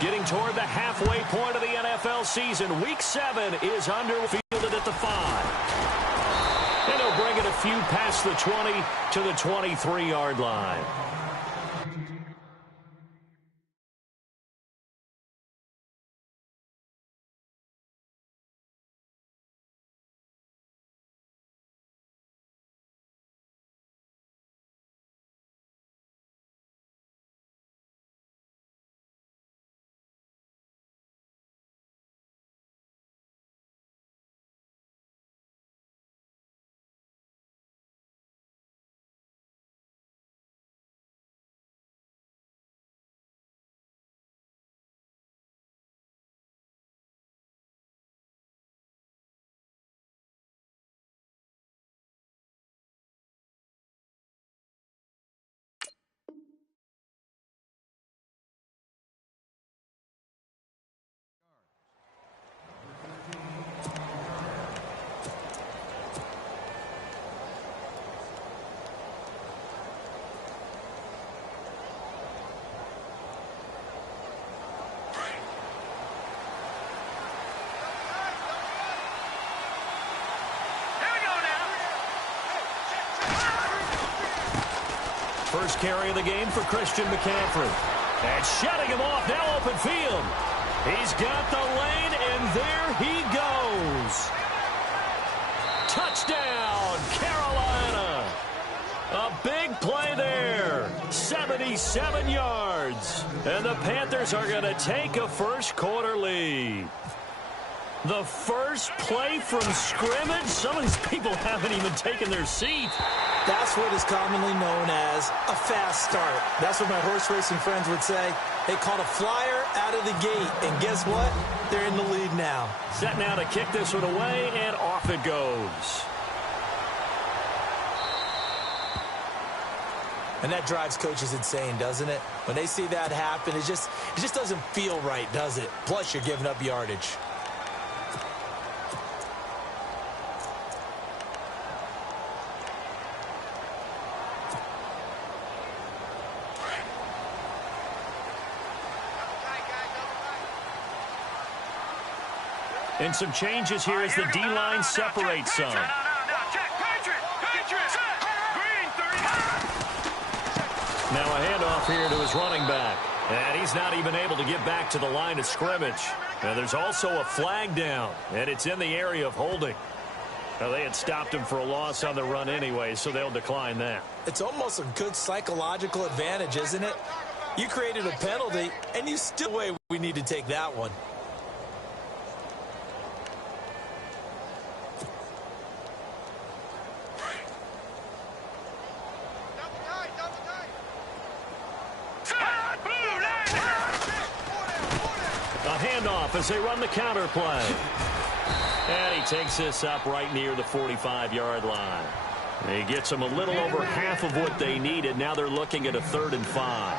Getting toward the halfway point of the NFL season. Week 7 is fielded at the 5. And he'll bring it a few past the 20 to the 23-yard line. First carry of the game for Christian McCaffrey. And shutting him off, now open field. He's got the lane, and there he goes. Touchdown, Carolina. A big play there. 77 yards. And the Panthers are going to take a first-quarter lead. The first play from scrimmage. Some of these people haven't even taken their seat. That's what is commonly known as a fast start. That's what my horse racing friends would say. They caught a flyer out of the gate, and guess what? They're in the lead now. Set now to kick this one away, and off it goes. And that drives coaches insane, doesn't it? When they see that happen, it just doesn't feel right, does it? Plus, you're giving up yardage. And some changes here as the D-line separates some. Now, a handoff here to his running back. And he's not even able to get back to the line of scrimmage. And there's also a flag down, and it's in the area of holding. Now, they had stopped him for a loss on the run anyway, so they'll decline that. It's almost a good psychological advantage, isn't it? You created a penalty, and you still way we need to take that one. As they run the counter play. And he takes this up right near the 45-yard line. He gets them a little over half of what they needed. Now they're looking at a 3rd and 5.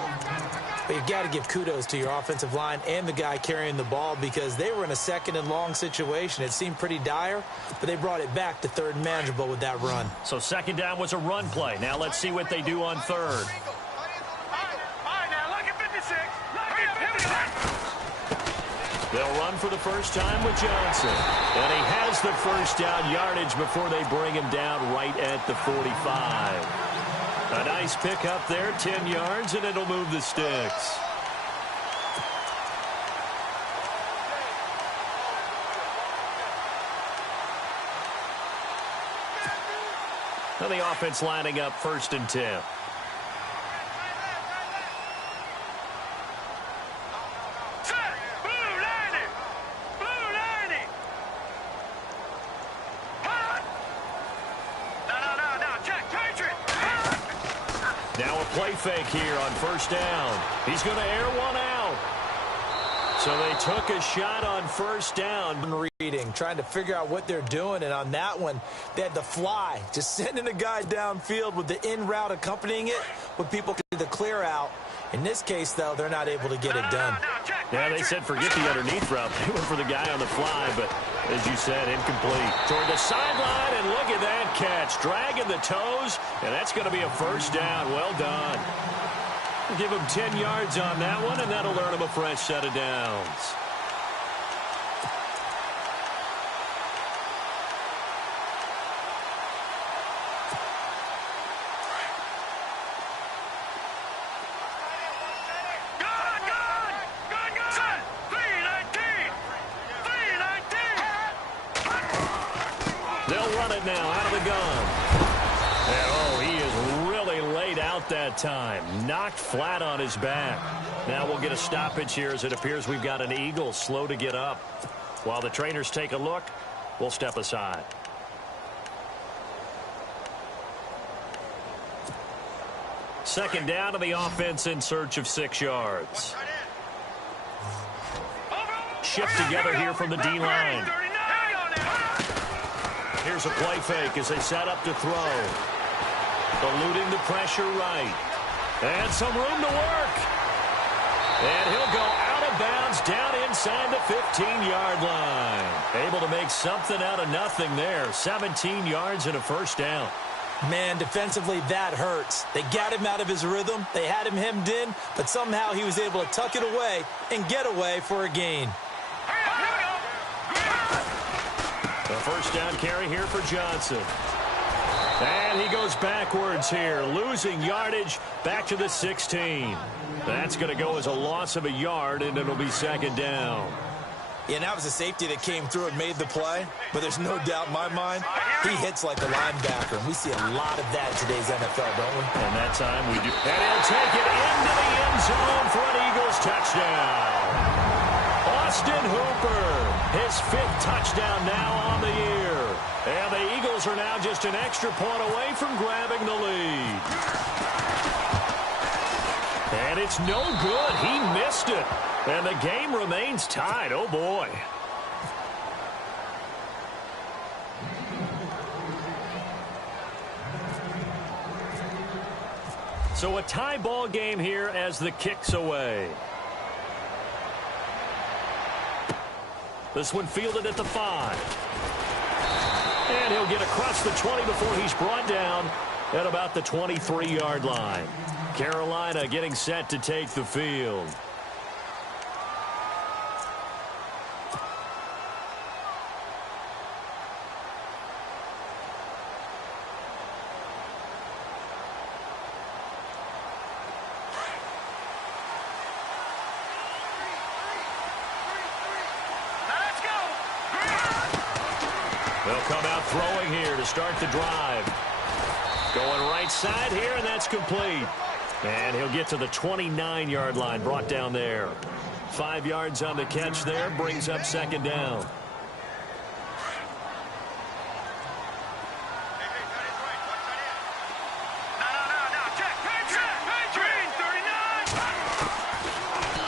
But you've got to give kudos to your offensive line and the guy carrying the ball because they were in a 2nd and long situation. It seemed pretty dire, but they brought it back to 3rd and manageable with that run. So 2nd down was a run play. Now let's see what they do on 3rd. They'll run for the first time with Johnson. And he has the first down yardage before they bring him down right at the 45. A nice pickup there, 10 yards, and it'll move the sticks. Now the offense lining up 1st and 10. Play fake here on 1st down. He's going to air one out. So they took a shot on 1st down. Reading, trying to figure out what they're doing, and on that one, they had the fly, just sending the guy downfield with the in route accompanying it, with people do the clear out. In this case, though, they're not able to get it done. Yeah, they said forget the underneath route. They went for the guy on the fly, but as you said, incomplete. Toward the sideline, and look at that catch. Dragging the toes, and that's going to be a 1st down. Well done. Give him 10 yards on that one, and that'll earn him a fresh set of downs. They'll run it now out of the gun. And, oh, he is really laid out that time. Knocked flat on his back. Now we'll get a stoppage here as it appears we've got an Eagle slow to get up. While the trainers take a look, we'll step aside. Second down to the offense in search of 6 yards. Shift together here from the D-line. Here's a play fake as they set up to throw. Eluding the pressure right. And some room to work. And he'll go out of bounds down inside the 15-yard line. Able to make something out of nothing there. 17 yards and a first down. Man, defensively, that hurts. They got him out of his rhythm. They had him hemmed in, but somehow he was able to tuck it away and get away for a gain. A first down carry here for Johnson. And he goes backwards here, losing yardage back to the 16. That's going to go as a loss of a yard, and it'll be second down. Yeah, and that was a safety that came through and made the play, but there's no doubt in my mind, he hits like a linebacker, and we see a lot of that in today's NFL, don't we? And that time we do. And he'll take it into the end zone for an Eagles touchdown. Austin Hooper, his 5th touchdown now on the year. And the Eagles are now just an extra point away from grabbing the lead. And it's no good. He missed it. And the game remains tied. Oh, boy. So a tie ball game here as the kick's away. This one fielded at the 5. And he'll get across the 20 before he's brought down at about the 23-yard line. Carolina getting set to take the field. They'll come out throwing here to start the drive. Going right side here, and that's complete. And he'll get to the 29-yard line, brought down there. 5 yards on the catch there, brings up second down.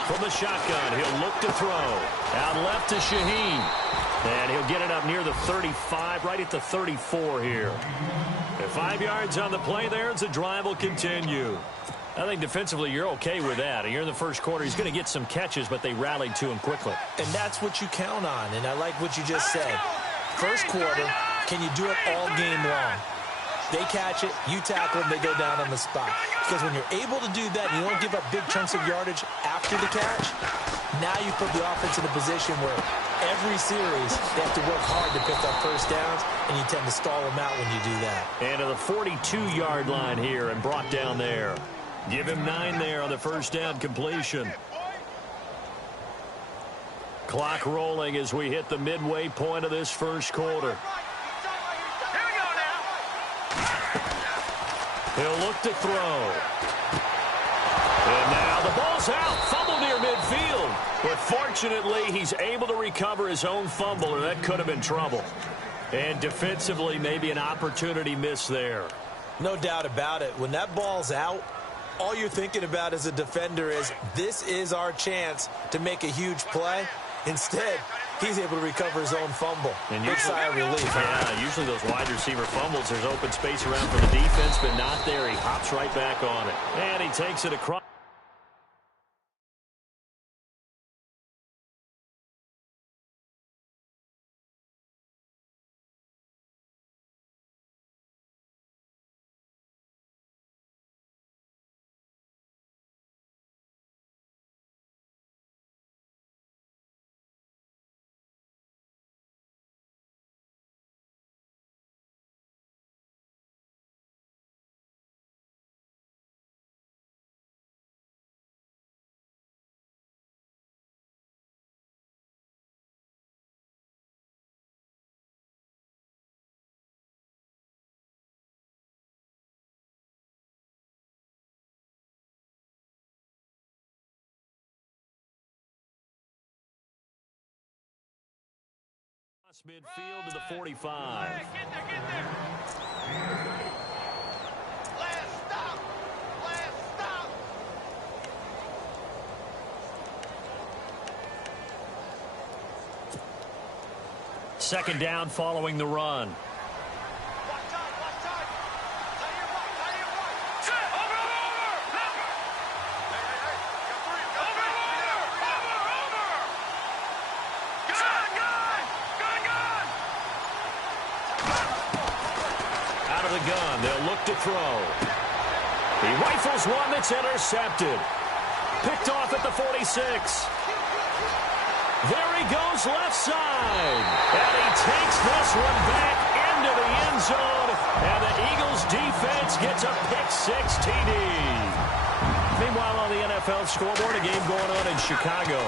From the shotgun, he'll look to throw. Out left to Shaheen. And he'll get it up near the 35, right at the 34 here. And 5 yards on the play there as the drive will continue. I think defensively you're okay with that. You're in the first quarter. He's going to get some catches, but they rallied to him quickly. And that's what you count on, and I like what you just said. First quarter, can you do it all game long? They catch it, you tackle them, they go down on the spot. Because when you're able to do that and you don't give up big chunks of yardage after the catch, now you put the offense in a position where every series they have to work hard to pick up first downs, and you tend to stall them out when you do that. And to the 42-yard line here and brought down there. Give him 9 there on the first down completion. Clock rolling as we hit the midway point of this first quarter. He'll look to throw. And now the ball's out. Fumble near midfield. But fortunately, he's able to recover his own fumble, or that could have been trouble. And defensively, maybe an opportunity missed there. No doubt about it. When that ball's out, all you're thinking about as a defender is, this is our chance to make a huge play. Instead, he's able to recover his own fumble. And big sigh of relief. Yeah, usually those wide receiver fumbles, there's open space around for the defense, but not there. He hops right back on it. And he takes it across. Midfield to the 45. Hey, get there. Last stop. Second down following the run. Watch time. Tie your right. Set. Over. Hey. Got three. Over. Gun. Out of the gun, they'll look to throw. He rifles one that's intercepted. Picked off at the 46. There he goes left side. And he takes this one back into the end zone. And the Eagles defense gets a pick-6 TD. Meanwhile, on the NFL scoreboard, a game going on in Chicago.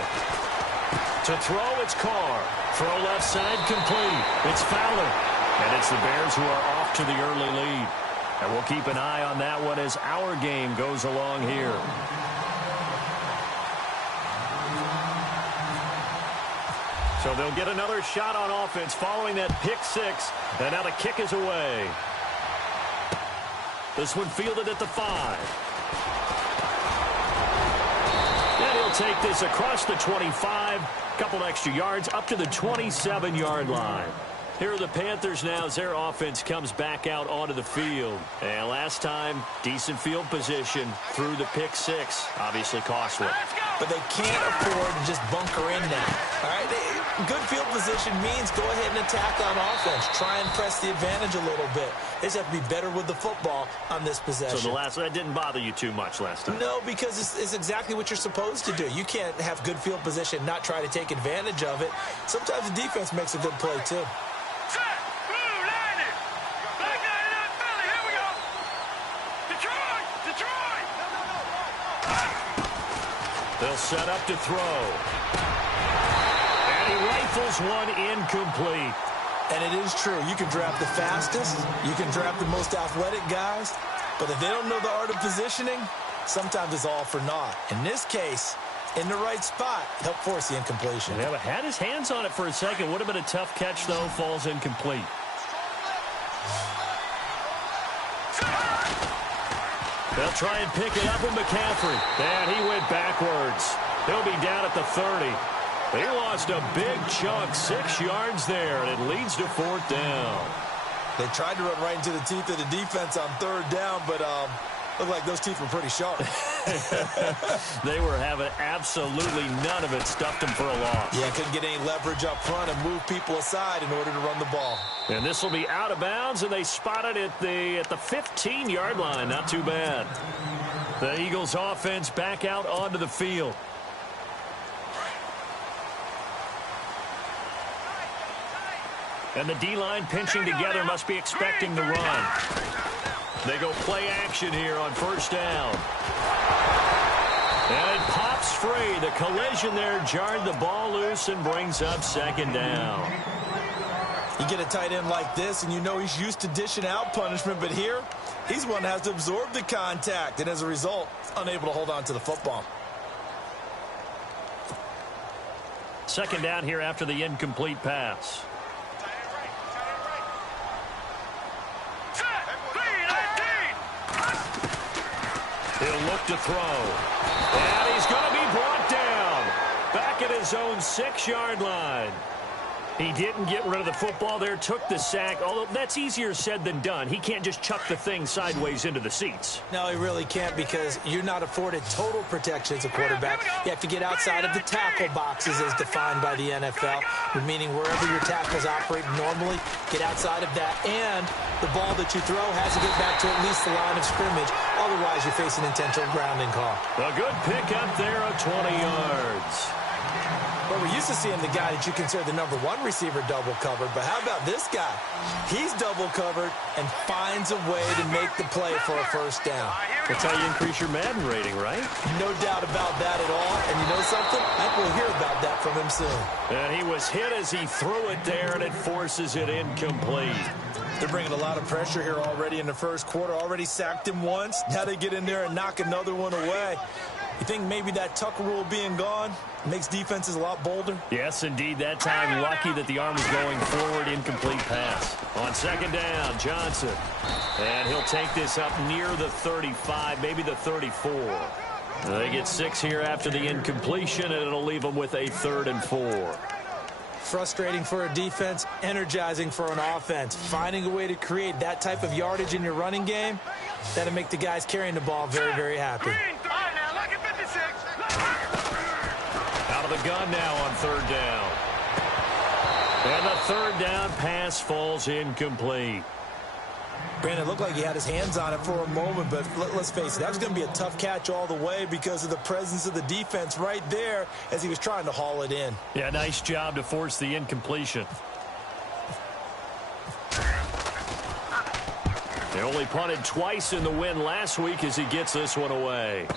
To throw, it's Carr. Throw left side, complete. It's Fowler. And it's the Bears who are off to the early lead. And we'll keep an eye on that one as our game goes along here. So they'll get another shot on offense following that pick-6. And now the kick is away. This one fielded at the 5. And he'll take this across the 25. Couple extra yards up to the 27-yard line. Here are the Panthers now as their offense comes back out onto the field. And last time, decent field position through the pick-6. Obviously costly. But they can't afford to just bunker in now. All right, good field position means go ahead and attack on offense. Try and press the advantage a little bit. They just have to be better with the football on this possession. So that didn't bother you too much last time? No, because it's exactly what you're supposed to do. You can't have good field position and not try to take advantage of it. Sometimes the defense makes a good play, too. They'll set up to throw. And he rifles one incomplete. And it is true. You can draft the fastest. You can draft the most athletic guys. But if they don't know the art of positioning, sometimes it's all for naught. In this case, in the right spot, help force the incompletion. Yeah, but had his hands on it for a second. Would have been a tough catch, though. Falls incomplete. They'll try and pick it up with McCaffrey. And he went backwards. He'll be down at the 30. They lost a big chunk, 6 yards there, and it leads to 4th down. They tried to run right into the teeth of the defense on 3rd down, but looked like those teeth were pretty sharp. They were having absolutely none of it. Stuffed them for a loss. Yeah, couldn't get any leverage up front and move people aside in order to run the ball. And this will be out of bounds, and they spot it at the 15-yard line. Not too bad. The Eagles offense back out onto the field. And the D-line pinching together, must be expecting the run. They go play action here on 1st down. And it pops free. The collision there jarred the ball loose and brings up 2nd down. You get a tight end like this, and you know he's used to dishing out punishment, but here, he's one that has to absorb the contact, and as a result, unable to hold on to the football. 2nd down here after the incomplete pass. He'll look to throw. And he's going to be brought down. Back at his own 6-yard line. He didn't get rid of the football there, took the sack. Although that's easier said than done. He can't just chuck the thing sideways into the seats. No, he really can't, because you're not afforded total protection as a quarterback. You have to get outside of the tackle boxes as defined by the NFL, meaning wherever your tackles operate normally, get outside of that. And the ball that you throw has to get back to at least the line of scrimmage. Otherwise, you're facing intentional grounding call. A good pickup there of 20 yards. Well, we're used to seeing the guy that you consider the #1 receiver double covered, but how about this guy? He's double covered and finds a way to make the play for a 1st down. That's how you increase your Madden rating, right? No doubt about that at all. And you know something? I think we'll hear about that from him soon. And he was hit as he threw it there, and it forces it incomplete. They're bringing a lot of pressure here already in the 1st quarter. Already sacked him once. Now they get in there and knock another one away. You think maybe that Tucker rule being gone makes defenses a lot bolder? Yes, indeed. That time, lucky that the arm is going forward. Incomplete pass. On second down, Johnson. And he'll take this up near the 35, maybe the 34. They get 6 here after the incompletion, and it'll leave them with a 3rd and 4. Frustrating for a defense, energizing for an offense. Finding a way to create that type of yardage in your running game, that'll make the guys carrying the ball very, very happy. Out of the gun now on 3rd down. And the 3rd down pass falls incomplete. Brandon, it looked like he had his hands on it for a moment, but let's face it, that was going to be a tough catch all the way because of the presence of the defense right there as he was trying to haul it in. Yeah, nice job to force the incompletion. They only punted twice in the win last week as he gets this one away.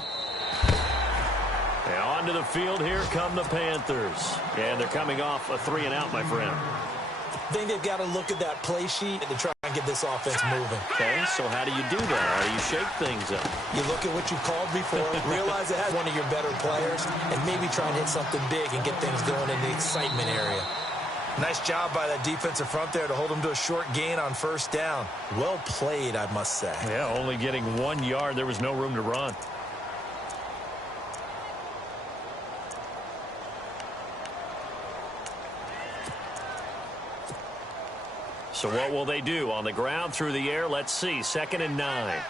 And onto the field, here come the Panthers. And they're coming off a 3-and-out, my friend. I think they've got to look at that play sheet to try and get this offense moving. Okay, so how do you do that? How do you shake things up? You look at what you called before, realize it has one of your better players, and maybe try and hit something big and get things going in the excitement area. Nice job by that defensive front there to hold them to a short gain on 1st down. Well played, I must say. Yeah, only getting 1 yard. There was no room to run. So what will they do? On the ground, through the air, let's see. 2nd and 9.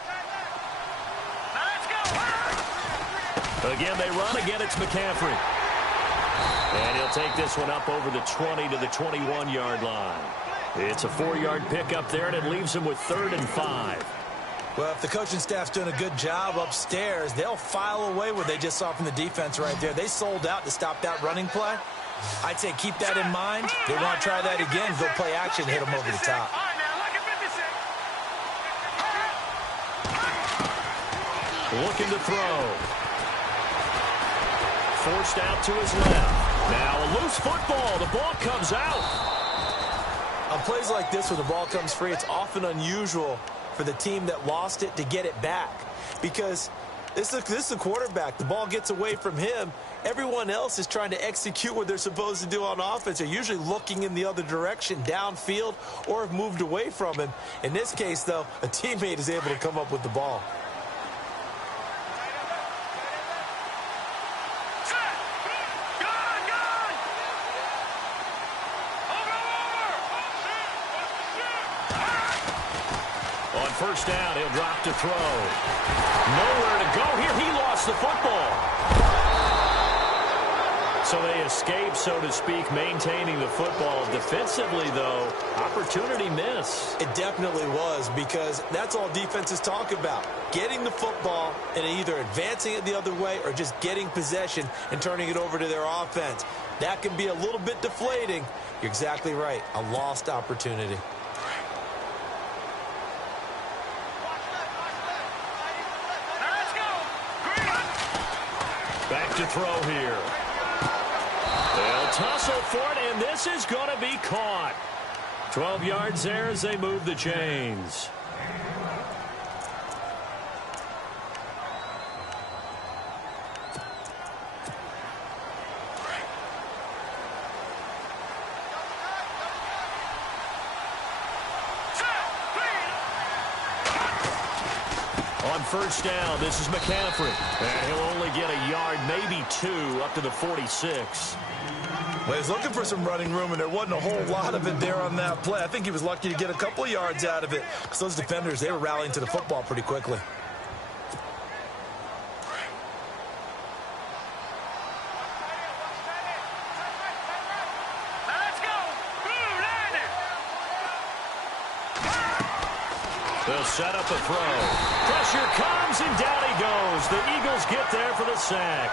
Again, they run. Again, it's McCaffrey. And he'll take this one up over the 20 to the 21-yard line. It's a 4-yard pickup there, and it leaves him with 3rd and 5. Well, if the coaching staff's doing a good job upstairs, they'll file away what they just saw from the defense right there. They sold out to stop that running play. I'd say keep that in mind. They want to try that again. Go play action, hit them over the top. Looking to throw. Forced out to his left. Now a loose football. The ball comes out. On plays like this where the ball comes free, it's often unusual for the team that lost it to get it back. Because this is a quarterback. The ball gets away from him. Everyone else is trying to execute what they're supposed to do on offense. They're usually looking in the other direction, downfield, or have moved away from him. In this case, though, a teammate is able to come up with the ball. On 1st down, he'll drop to throw. Nowhere to go here. He lost the football. So they escape, so to speak, maintaining the football. Defensively, though, opportunity miss. It definitely was, because that's all defenses talk about. Getting the football and either advancing it the other way or just getting possession and turning it over to their offense. That can be a little bit deflating. You're exactly right. A lost opportunity. Back to throw here. They'll tussle for it, and this is going to be caught. 12 yards there as they move the chains. On 1st down, this is McCaffrey. And he'll only get a yard, maybe 2, up to the 46. Well, he's looking for some running room, and there wasn't a whole lot of it there on that play. I think he was lucky to get a couple of yards out of it, because those defenders, they were rallying to the football pretty quickly. They'll set up a throw. Pressure comes, and down he goes. The Eagles get there for the sack.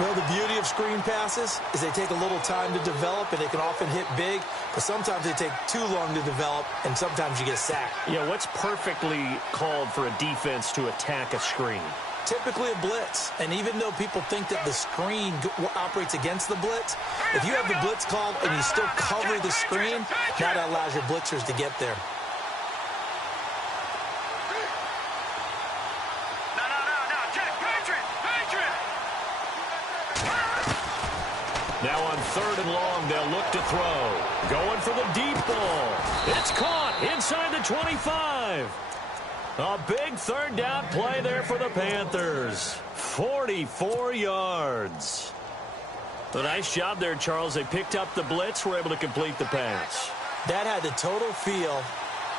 Well, the beauty of screen passes is they take a little time to develop, and they can often hit big, but sometimes they take too long to develop, and sometimes you get sacked. Yeah, what's perfectly called for a defense to attack a screen? Typically a blitz, and even though people think that the screen operates against the blitz, if you have the blitz called and you still cover the screen, that allows your blitzers to get there. Now on 3rd and long, they'll look to throw. Going for the deep ball. It's caught inside the 25. A big 3rd down play there for the Panthers. 44 yards. A nice job there, Charles. They picked up the blitz, were able to complete the pass. That had the total feel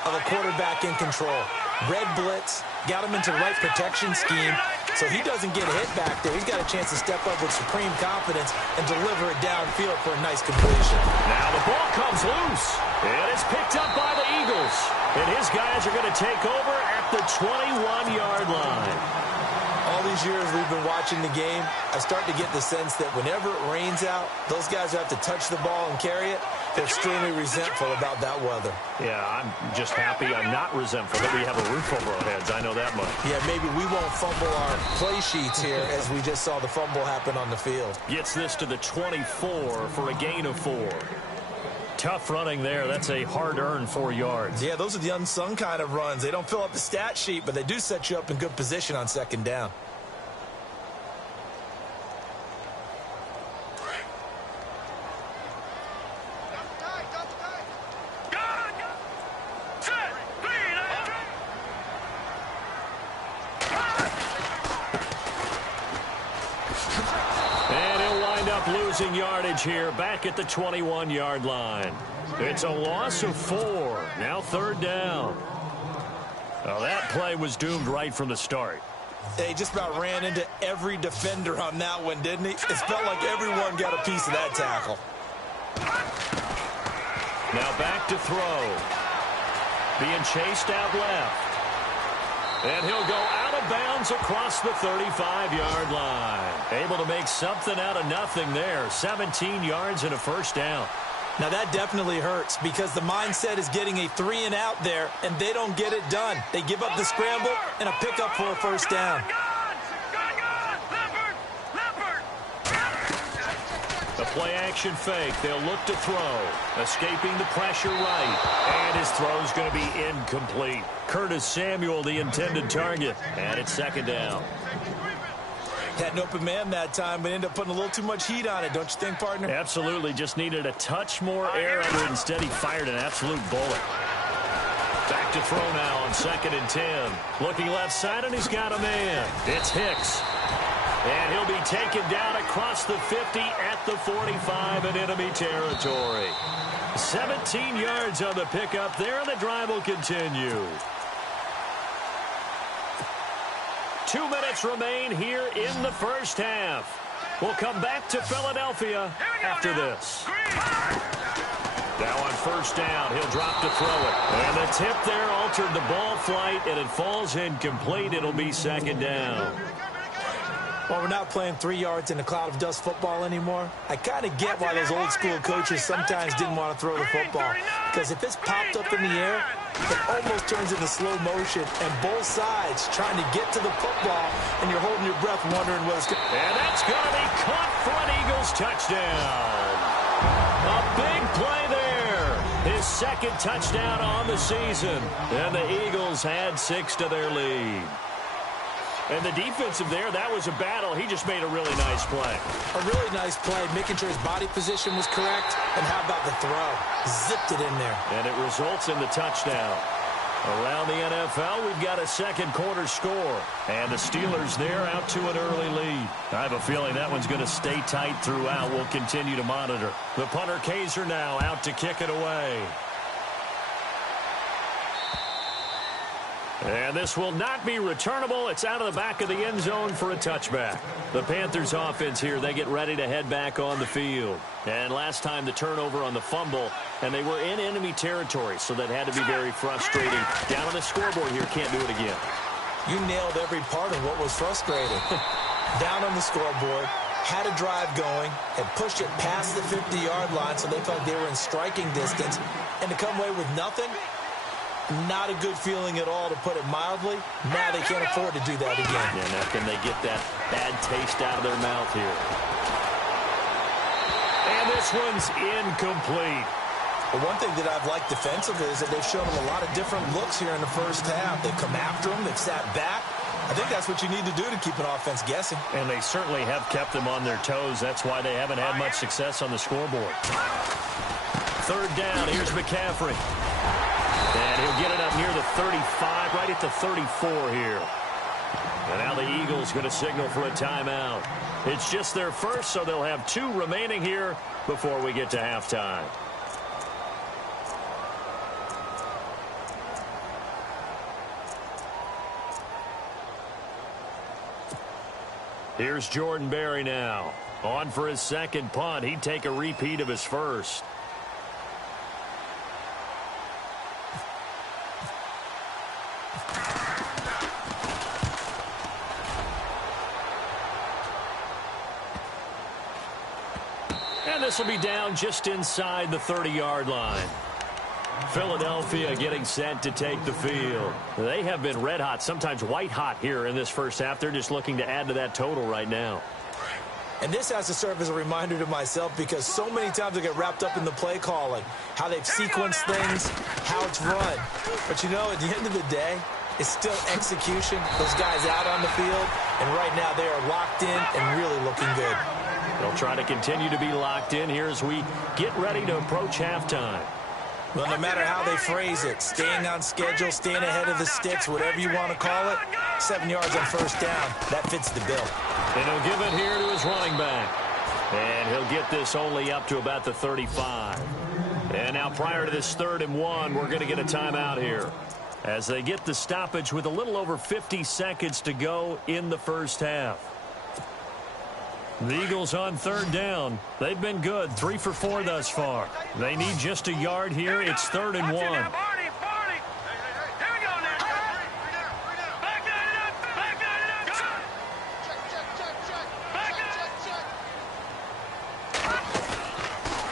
of a quarterback in control. Red blitz, got him into the right protection scheme, so he doesn't get hit back there. He's got a chance to step up with supreme confidence and deliver it downfield for a nice completion. Now the ball comes loose. It is picked up by the Eagles. And his guys are going to take over at the 21-yard line. All these years we've been watching the game, I start to get the sense that whenever it rains out, those guys who have to touch the ball and carry it, they're extremely resentful about that weather. Yeah, I'm just happy I'm not resentful that we have a roof over our heads. I know that much. Yeah, maybe we won't fumble our play sheets here as we just saw the fumble happen on the field. Gets this to the 24 for a gain of 4. Tough running there. That's a hard-earned 4 yards. Yeah, those are the unsung kind of runs. They don't fill up the stat sheet, but they do set you up in good position on 2nd down. Losing yardage here back at the 21-yard line. It's a loss of 4. Now 3rd down. Well, that play was doomed right from the start. They just about ran into every defender on that one, didn't he? It felt like everyone got a piece of that tackle. Now back to throw. Being chased out left. And he'll go out of bounds across the 35-yard line. Able to make something out of nothing there. 17 yards and a 1st down. Now that definitely hurts because the mindset is getting a 3 and out there, and they don't get it done. They give up the scramble and a pickup for a 1st down. The play-action fake. They'll look to throw. Escaping the pressure right. And his throw's going to be incomplete. Curtis Samuel, the intended target. And it's 2nd down. Had an open man that time, but ended up putting a little too much heat on it, don't you think, partner? Absolutely. Just needed a touch more air under it. Instead, he fired an absolute bullet. Back to throw now on 2nd and 10. Looking left side, and he's got a man. It's Hicks. And he'll be taken down across the 50 at the 45 in enemy territory. 17 yards on the pickup there, and the drive will continue. 2 minutes remain here in the 1st half. We'll come back to Philadelphia after this. Now on 1st down, he'll drop to throw it. And the tip there altered the ball flight, and it falls incomplete. It'll be 2nd down. Well, we're not playing 3 yards in a cloud of dust football anymore. I kind of get why those old school coaches sometimes didn't want to throw the football. Because if it's popped up in the air, it almost turns into slow motion. And both sides trying to get to the football, and you're holding your breath wondering what it's going to be. And that's going to be caught for an Eagles touchdown. A big play there. His 2nd touchdown on the season. And the Eagles add 6 to their lead. And the defensive there, that was a battle. He just made a really nice play. A really nice play, making sure his body position was correct. And how about the throw? Zipped it in there. And it results in the touchdown. Around the NFL, we've got a 2nd quarter score. And the Steelers there out to an early lead. I have a feeling that one's going to stay tight throughout. We'll continue to monitor. The punter Kaiser now out to kick it away. And this will not be returnable. It's out of the back of the end zone for a touchback. The Panthers offense here, they get ready to head back on the field. And last time the turnover on the fumble, and they were in enemy territory, so that had to be very frustrating. Down on the scoreboard here, can't do it again. You nailed every part of what was frustrating. Down on the scoreboard, had a drive going, had pushed it past the 50-yard line so they felt they were in striking distance, and to come away with nothing, not a good feeling at all, to put it mildly. Now they can't afford to do that again. Yeah, now can they get that bad taste out of their mouth here? And this one's incomplete. But one thing that I've liked defensively is that they've shown them a lot of different looks here in the 1st half. They've come after them, they've sat back, I think that's what you need to do to keep an offense guessing. And they certainly have kept them on their toes. That's why they haven't had much success on the scoreboard. Third down, here's McCaffrey. And he'll get it up near the 35, right at the 34 here. And now the Eagles going to signal for a timeout. It's just their first, so they'll have 2 remaining here before we get to halftime. Here's Jordan Berry now. On for his second punt. He'd take a repeat of his first. And this will be down just inside the 30-yard line. Philadelphia getting set to take the field. They have been red hot, sometimes white hot here in this first half. They're just looking to add to that total right now. And this has to serve as a reminder to myself because so many times I get wrapped up in the play calling, how they've sequenced things, how it's run. But, you know, at the end of the day, it's still execution. Those guys out on the field, and right now they are locked in and really looking good. They'll try to continue to be locked in here as we get ready to approach halftime. Well, no matter how they phrase it, staying on schedule, staying ahead of the sticks, whatever you want to call it, 7 yards on first down, that fits the bill. And he'll give it here to his running back. And he'll get this only up to about the 35. And now prior to this 3rd and 1, we're going to get a timeout here as they get the stoppage with a little over 50 seconds to go in the first half. The Eagles on 3rd down. They've been good, 3 for 4 thus far. They need just a yard here. It's 3rd and 1.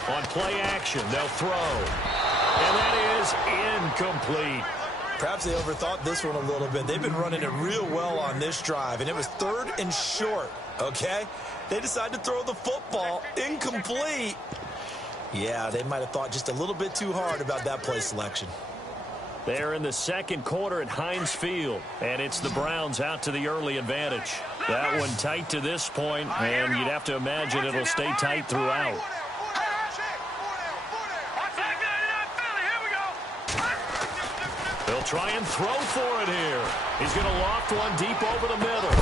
On play action, they'll throw. And that is incomplete. Perhaps they overthought this one a little bit. They've been running it real well on this drive, and it was 3rd and short, okay? They decided to throw the football incomplete. Yeah, they might have thought just a little bit too hard about that play selection. They're in the second quarter at Heinz Field, and it's the Browns out to the early advantage. That one tight to this point, and you'd have to imagine it'll stay tight throughout. They'll try and throw for it here. He's going to loft one deep over the middle.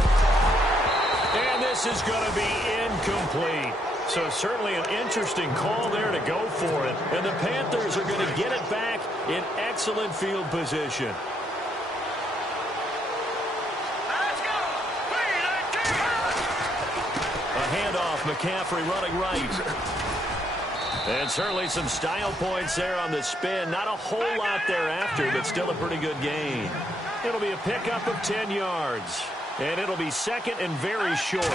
And this is going to be incomplete. So certainly an interesting call there to go for it. And the Panthers are going to get it back in excellent field position. A handoff, McCaffrey running right. And certainly some style points there on the spin. Not a whole lot thereafter, but still a pretty good gain. It'll be a pickup of 10 yards. And it'll be second and very short.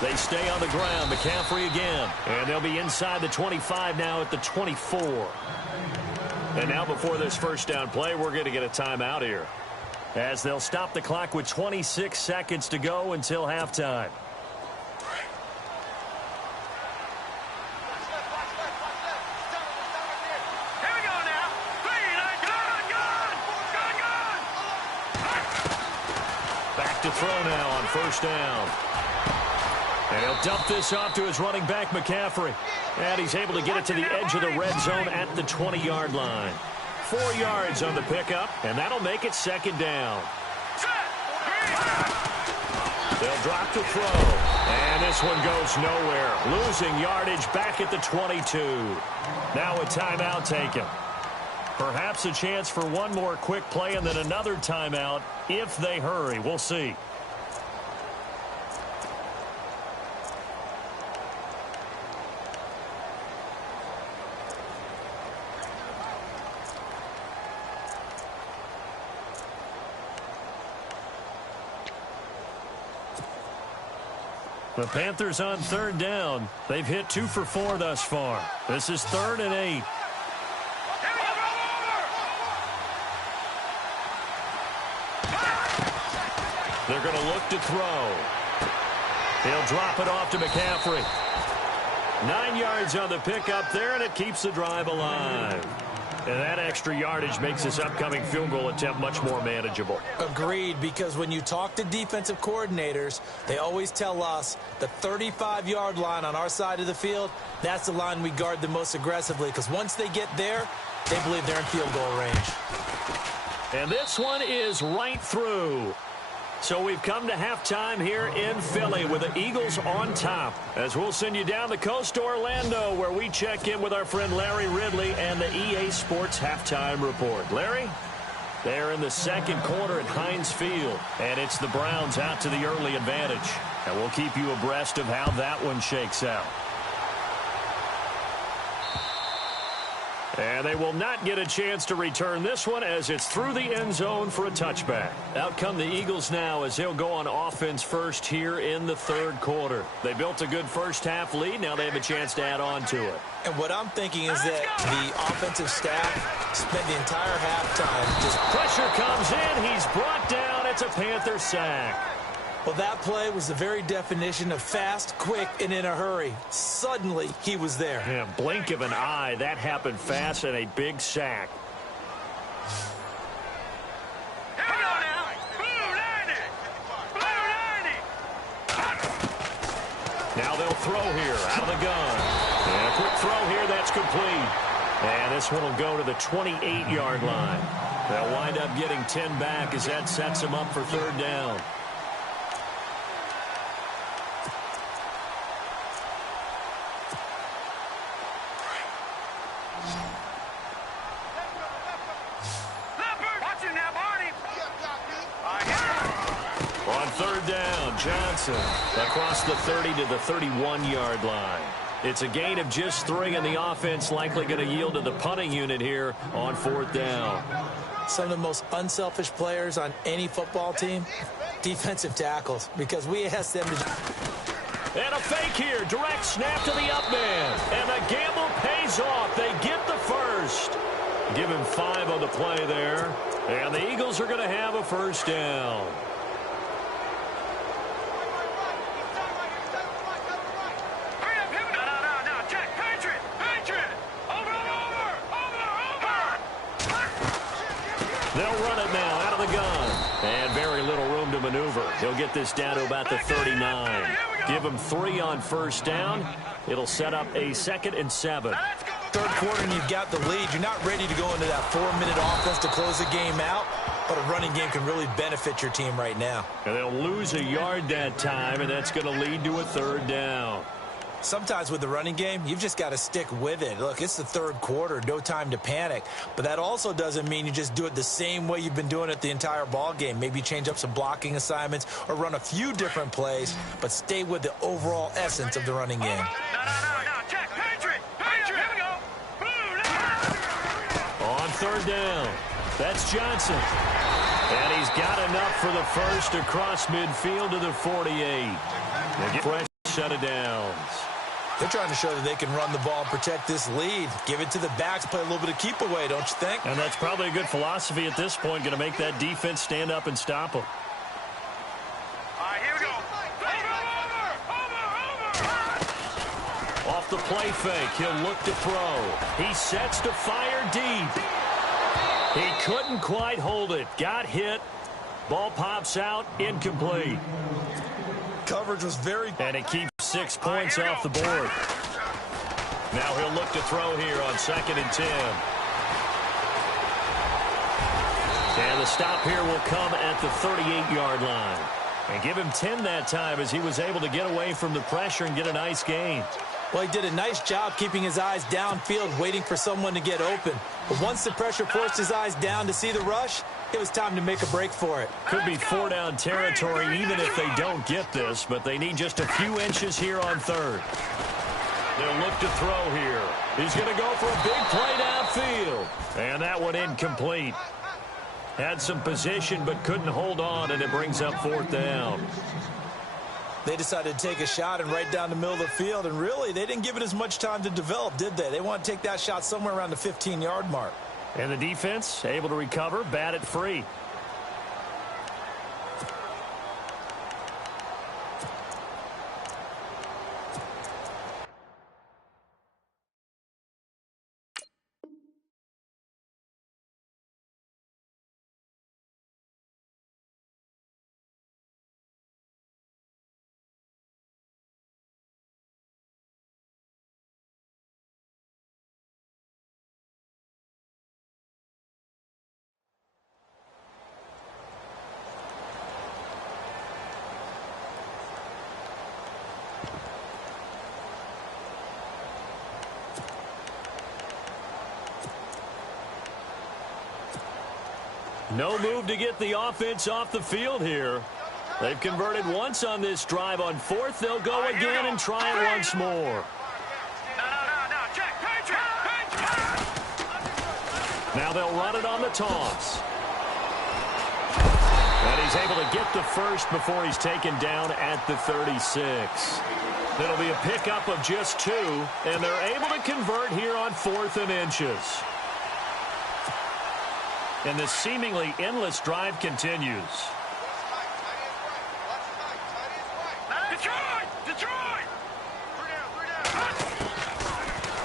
They stay on the ground. McCaffrey again. And they'll be inside the 25 now at the 24. And now before this first down play, we're going to get a timeout here, as they'll stop the clock with 26 seconds to go until halftime. To throw now on first down. And he'll dump this off to his running back, McCaffrey. And he's able to get it to the edge of the red zone at the 20-yard line. 4 yards on the pickup, and that'll make it second down. They'll drop to throw. And this one goes nowhere. Losing yardage back at the 22. Now a timeout taken. Perhaps a chance for one more quick play and then another timeout if they hurry. We'll see. The Panthers on 3rd down. They've hit 2 for 4 thus far. This is 3rd and 8. They're going to look to throw. He'll drop it off to McCaffrey. 9 yards on the pickup there, and it keeps the drive alive. And that extra yardage makes this upcoming field goal attempt much more manageable. Agreed, because when you talk to defensive coordinators, they always tell us the 35-yard line on our side of the field, that's the line we guard the most aggressively, because once they get there, they believe they're in field goal range. And this one is right through. So we've come to halftime here in Philly with the Eagles on top. As we'll send you down the coast to Orlando, where we check in with our friend Larry Ridley and the EA Sports Halftime Report. Larry? They're in the second quarter at Heinz Field, and it's the Browns out to the early advantage. And we'll keep you abreast of how that one shakes out. And they will not get a chance to return this one as it's through the end zone for a touchback. Out come the Eagles now as they'll go on offense first here in the third quarter. They built a good first-half lead. Now they have a chance to add on to it. And what I'm thinking is that the offensive staff spent the entire halftime just... Pressure comes in. He's brought down. It's a Panther sack. Well, that play was the very definition of fast, quick, and in a hurry. Suddenly, he was there. Yeah, blink of an eye. That happened fast and a big sack. Here we go now. Blue 90. Blue 90. Now they'll throw here out of the gun. And a quick throw here. That's complete. And this one will go to the 28-yard line. They'll wind up getting 10 back as that sets them up for third down. On third down, Johnson across the 30 to the 31-yard line. It's a gain of just 3, and the offense likely going to yield to the punting unit here on fourth down. Some of the most unselfish players on any football team, defensive tackles, because we asked them to... And a fake here, direct snap to the up man, and the gamble pays off. They get the first. Give him 5 on the play there, and the Eagles are going to have a first down. They'll run it now out of the gun. And very little room to maneuver. He'll get this down to about the 39. Give him 3 on first down. It'll set up a 2nd and 7. Third quarter and you've got the lead. You're not ready to go into that 4-minute offense to close the game out, but a running game can really benefit your team right now. And they'll lose a yard that time, and that's going to lead to a third down. Sometimes with the running game, you've just got to stick with it. Look, it's the third quarter, no time to panic. But that also doesn't mean you just do it the same way you've been doing it the entire ball game. Maybe change up some blocking assignments or run a few different plays, but stay with the overall essence of the running game. Check. Patriot. Here we go. On third down, that's Johnson. And he's got enough for the first across midfield to the 48. They'll get fresh set of downs. They're trying to show that they can run the ball and protect this lead. Give it to the backs, play a little bit of keep away, don't you think? And that's probably a good philosophy at this point, going to make that defense stand up and stop them. All right, here we go. Over. Off the play fake, he'll look to throw. He sets to fire deep. He couldn't quite hold it. Got hit. Ball pops out, incomplete. Coverage was very... And it keeps 6 points off the board. Now he'll look to throw here on 2nd and 10. And the stop here will come at the 38-yard line. And give him 10 that time as he was able to get away from the pressure and get a nice gain. Well, he did a nice job keeping his eyes downfield, waiting for someone to get open. But once the pressure forced his eyes down to see the rush, it was time to make a break for it. Could be 4-down territory even if they don't get this, but they need just a few inches here on third. They'll look to throw here. He's going to go for a big play downfield. And that one incomplete. Had some position but couldn't hold on, and it brings up 4th down. They decided to take a shot and right down the middle of the field, and really, they didn't give it as much time to develop, did they? They want to take that shot somewhere around the 15-yard mark. And the defense able to recover, bat it free. No move to get the offense off the field here. They've converted once on this drive. On fourth, they'll go again and try it once more. No. Check. Pinch. Now they'll run it on the toss. And he's able to get the first before he's taken down at the 36. It'll be a pickup of just 2, and they're able to convert here on 4th and inches. And this seemingly endless drive continues. Detroit!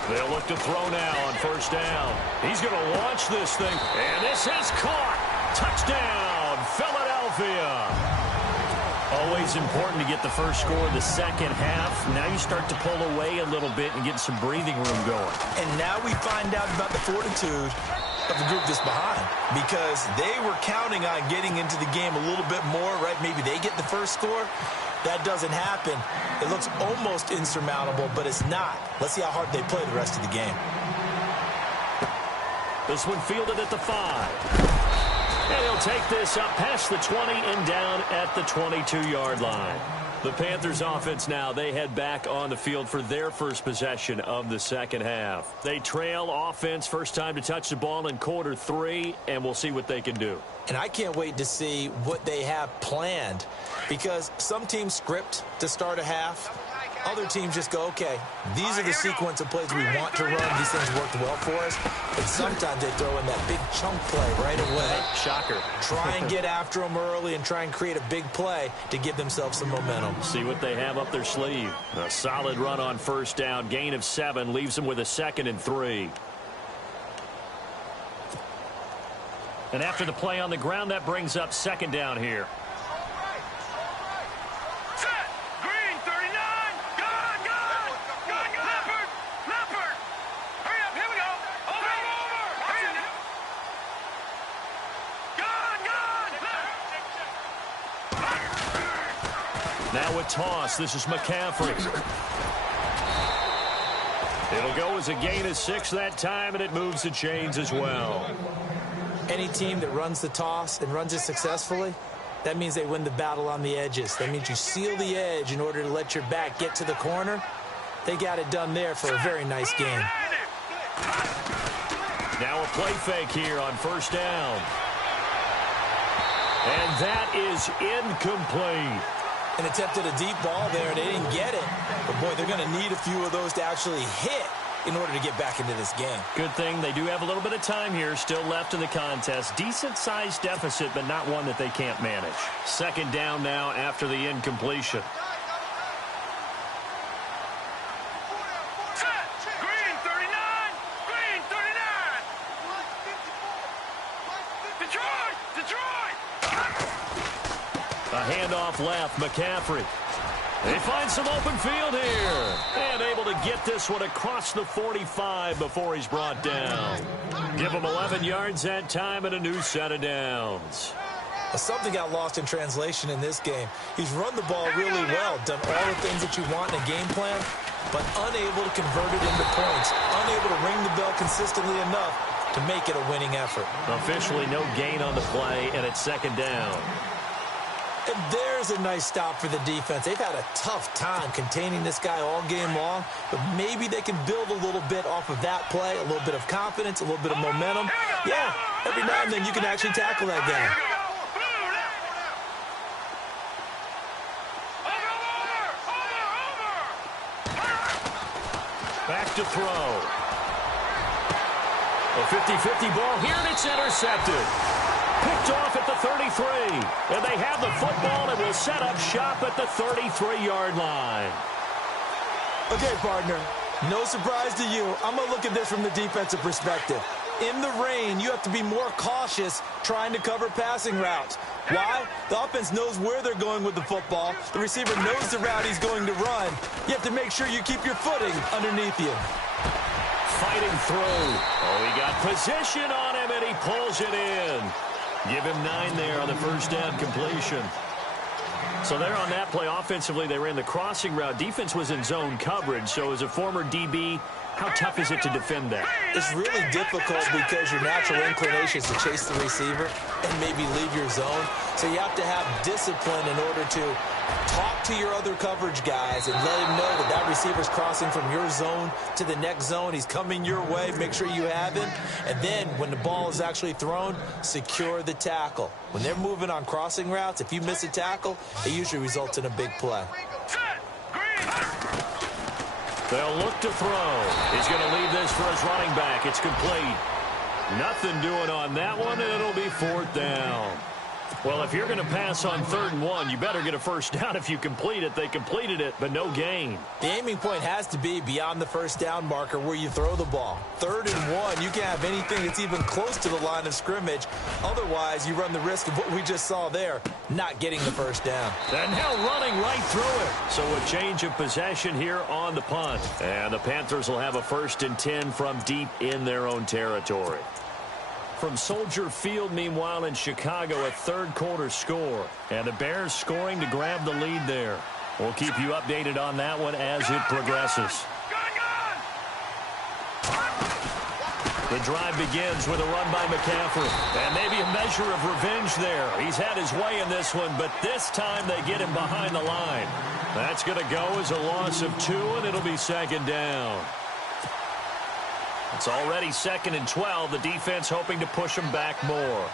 They'll look to throw now on first down. He's going to launch this thing, and this is caught. Touchdown, Philadelphia. Always important to get the first score of the second half. Now you start to pull away a little bit and get some breathing room going. And now we find out about the fortitude of the group that's behind, because they were counting on getting into the game a little bit more, right? Maybe they get the first score. That doesn't happen. It looks almost insurmountable, but it's not. Let's see how hard they play the rest of the game. This one fielded at the 5. And he'll take this up past the 20 and down at the 22-yard line. The Panthers offense now, they head back on the field for their first possession of the second half. They trail offense, first time to touch the ball in quarter 3, and we'll see what they can do. And I can't wait to see what they have planned, because some teams script to start a half. Other teams just go, okay, these are the sequence of plays we want to run. These things worked well for us. But sometimes they throw in that big chunk play right away. Shocker. Try and get after them early and try and create a big play to give themselves some momentum. See what they have up their sleeve. A solid run on first down. Gain of 7 leaves them with a 2nd and 3. And after the play on the ground, that brings up 2nd down here. Now a toss. This is McCaffrey. It'll go as a gain of 6 that time, and it moves the chains as well. Any team that runs the toss and runs it successfully, that means they win the battle on the edges. That means you seal the edge in order to let your back get to the corner. They got it done there for a very nice game. Now a play fake here on first down. And that is incomplete. And attempted a deep ball there, and they didn't get it. But, boy, they're going to need a few of those to actually hit in order to get back into this game. Good thing they do have a little bit of time here still left in the contest. Decent-sized deficit, but not one that they can't manage. 2nd down now after the incompletion. Green 39! Green 39! Detroit! A handoff left, McCaffrey. They find some open field here. And able to get this one across the 45 before he's brought down. Give him 11 yards that time and a new set of downs. Something got lost in translation in this game. He's run the ball really well, done all the things that you want in a game plan, but unable to convert it into points, unable to ring the bell consistently enough to make it a winning effort. Officially no gain on the play, and it's 2nd down. And there's a nice stop for the defense. They've had a tough time containing this guy all game long, but maybe they can build a little bit off of that play, a little bit of confidence, a little bit of momentum. Yeah, every now and then you can actually tackle that guy. Back to throw. A 50-50 ball here, and it's intercepted. Picked off at the 33. And they have the football and will set up shop at the 33-yard line. Okay, partner, no surprise to you. I'm going to look at this from the defensive perspective. In the rain, you have to be more cautious trying to cover passing routes. Why? The offense knows where they're going with the football. The receiver knows the route he's going to run. You have to make sure you keep your footing underneath you. Fighting through. Oh, he got position on him, and he pulls it in. Give him 9 there on the first down completion. So there on that play, offensively, they ran the crossing route. Defense was in zone coverage. So as a former DB, how tough is it to defend that? It's really difficult because your natural inclination is to chase the receiver and maybe leave your zone. So you have to have discipline in order to talk to your other coverage guys and let him know that that receiver's crossing from your zone to the next zone. He's coming your way. Make sure you have him. And then when the ball is actually thrown, secure the tackle. When they're moving on crossing routes, if you miss a tackle, it usually results in a big play. They'll look to throw. He's going to leave this for his running back. It's complete. Nothing doing on that one, and it'll be 4th down. Well, if you're going to pass on 3rd and 1, you better get a first down if you complete it. They completed it, but no gain. The aiming point has to be beyond the first down marker where you throw the ball. 3rd and 1, you can't have anything that's even close to the line of scrimmage. Otherwise, you run the risk of what we just saw there, not getting the first down. And now running right through it. So a change of possession here on the punt. And the Panthers will have a 1st and 10 from deep in their own territory. From Soldier Field, meanwhile, in Chicago, a 3rd quarter score. And the Bears scoring to grab the lead there. We'll keep you updated on that one as it progresses. The drive begins with a run by McCaffrey. And maybe a measure of revenge there. He's had his way in this one, but this time they get him behind the line. That's going to go as a loss of 2, and it'll be 2nd down. It's already 2nd and 12. The defense hoping to push them back more.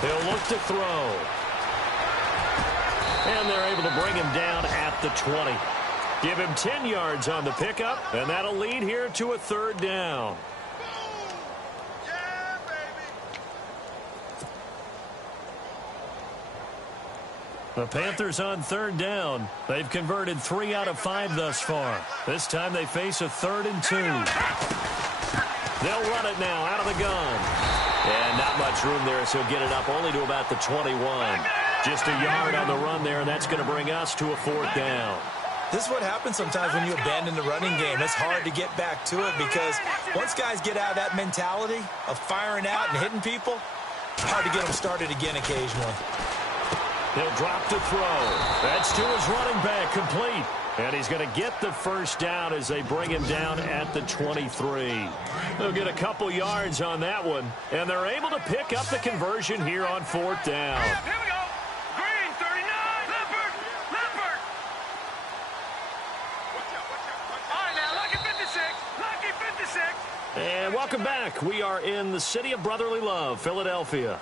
He'll look to throw. And they're able to bring him down at the 20. Give him 10 yards on the pickup, and that'll lead here to a 3rd down. The Panthers on 3rd down. They've converted 3 out of 5 thus far. This time they face a 3rd and 2. They'll run it now out of the gun. And not much room there, so get it up only to about the 21. Just a yard on the run there, and that's going to bring us to a 4th down. This is what happens sometimes when you abandon the running game. It's hard to get back to it because once guys get out of that mentality of firing out and hitting people, it's hard to get them started again occasionally. He'll drop to throw. That's to his running back, complete. And he's going to get the first down as they bring him down at the 23. They'll get a couple yards on that one, and they're able to pick up the conversion here on 4th down. Here we go. Green, 39. Leopard. All right, now, lucky 56. Lucky 56. And welcome back. We are in the city of brotherly love, Philadelphia.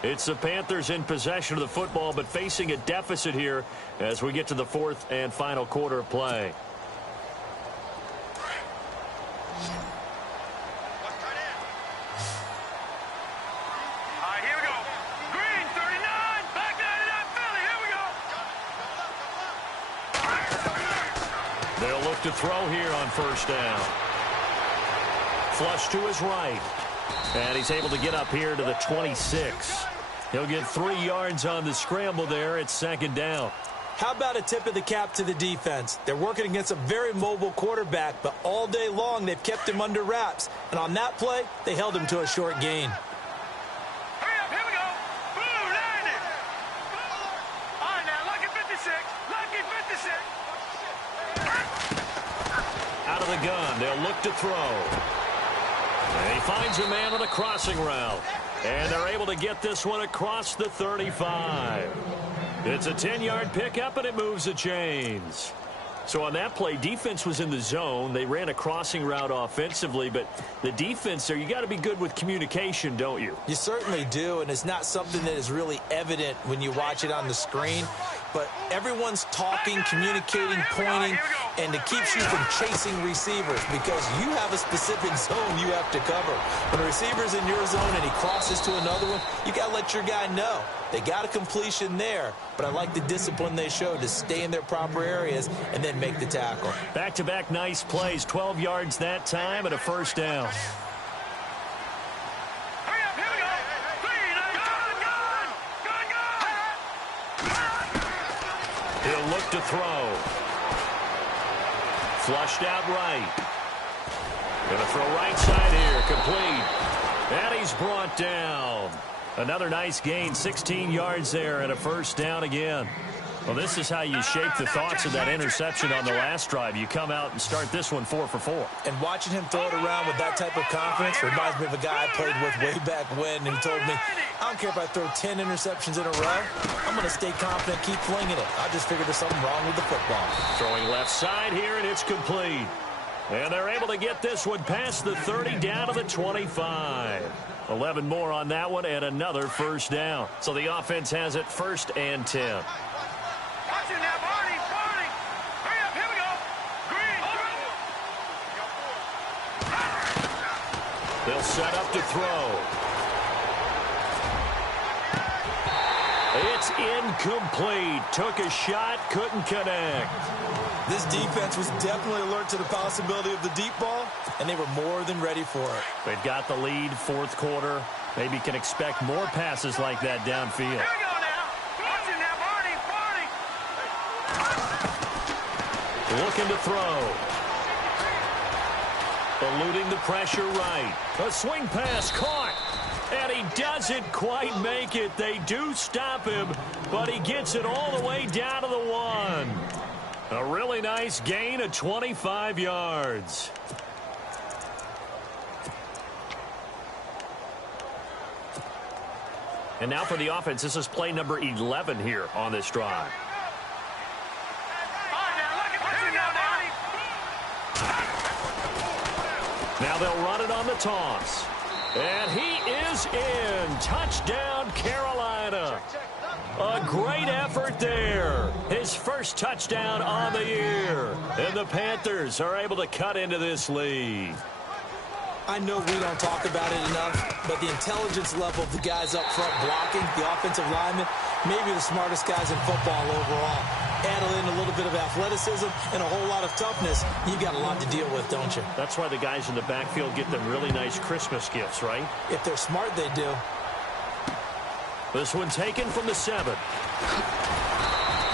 It's the Panthers in possession of the football, but facing a deficit here as we get to the 4th and final quarter of play. All right, here we go. Green, 39. Back out of that Philly. Here we go. They'll look to throw here on 1st down. Flush to his right. And he's able to get up here to the 26. He'll get 3 yards on the scramble there. It's 2nd down. How about a tip of the cap to the defense? They're working against a very mobile quarterback, but all day long they've kept him under wraps. And on that play, they held him to a short gain. Hurry up, here we go. Blue, 90. All right, now, lucky 56. Lucky 56. Out of the gun, they'll look to throw. And he finds a man on a crossing route. And they're able to get this one across the 35. It's a 10-yard pickup, and it moves the chains. So on that play, defense was in the zone. They ran a crossing route offensively, but the defense there, you got to be good with communication, don't you? You certainly do, and it's not something that is really evident when you watch it on the screen. But everyone's talking, communicating, pointing, and it keeps you from chasing receivers because you have a specific zone you have to cover. When a receiver's in your zone and he crosses to another one, you got to let your guy know. They got a completion there, but I like the discipline they showed to stay in their proper areas and then make the tackle. Back-to-back nice plays, 12 yards that time and a 1st down. Hurry up, here we go. Green, gun. He'll look to throw. Flushed out right. Going to throw right side here, complete. And he's brought down. Another nice gain, 16 yards there and a first down again. Well, this is how you shape the thoughts of that interception on the last drive. You come out and start this one 4 for 4. And watching him throw it around with that type of confidence reminds me of a guy I played with way back when, and he told me, I don't care if I throw 10 interceptions in a row. I'm going to stay confident, keep flinging it. I just figured there's something wrong with the football. Throwing left side here, and it's complete. And they're able to get this one past the 30 down to the 25. 11 more on that one and another first down. So the offense has it 1st and 10. They'll set up to throw. It's incomplete. Took a shot, couldn't connect. This defense was definitely alert to the possibility of the deep ball, and they were more than ready for it. They've got the lead, 4th quarter. Maybe can expect more passes like that downfield. Here we go now. Watch it now, Barney. Looking to throw. Eluding the pressure right. A swing pass caught. And he doesn't quite make it. They do stop him, but he gets it all the way down to the 1. A really nice gain of 25 yards. And now for the offense, this is play number 11 here on this drive. Now they'll run it on the toss. And he is in. Touchdown, Carolina. A great effort there. His first touchdown on the year. And the Panthers are able to cut into this lead. I know we don't talk about it enough, but the intelligence level of the guys up front blocking, the offensive linemen, maybe the smartest guys in football overall. Add in a little bit of athleticism and a whole lot of toughness, you've got a lot to deal with, don't you? That's why the guys in the backfield get them really nice Christmas gifts, right? If they're smart, they do. This one taken from the 7.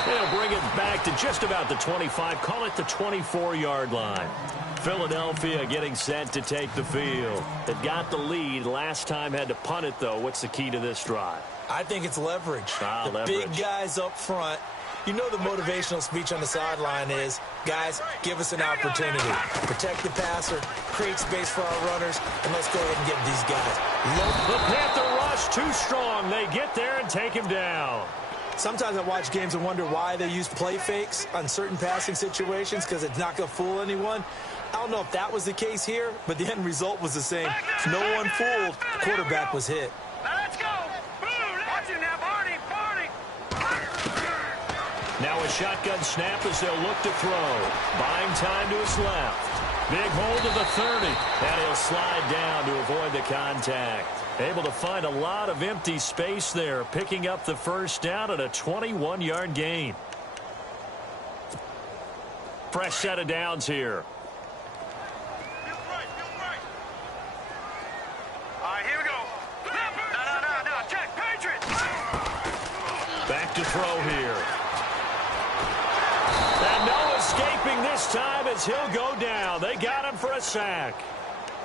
They'll bring it back to just about the 25. Call it the 24-yard line. Philadelphia getting set to take the field. They've got the lead. Last time had to punt it, though. What's the key to this drive? I think it's leverage. Leverage. Big guys up front. You know the motivational speech on the sideline is, guys, give us an opportunity. Protect the passer, create space for our runners, and let's go ahead and get these guys. The Panther rush too strong. They get there and take him down. Sometimes I watch games and wonder why they use play fakes on certain passing situations because it's not going to fool anyone. I don't know if that was the case here, but the end result was the same. No one fooled. The quarterback was hit. Let's go. Watch it now, Barney. Now a shotgun snap as they'll look to throw. Buying time to his left. Big hold of the 30. And he'll slide down to avoid the contact. Able to find a lot of empty space there. Picking up the first down at a 21-yard gain. Fresh set of downs here. All right, here we go. No. Check. Patriots. Back to throw here. And no escaping this time as he'll go down. They got him for a sack.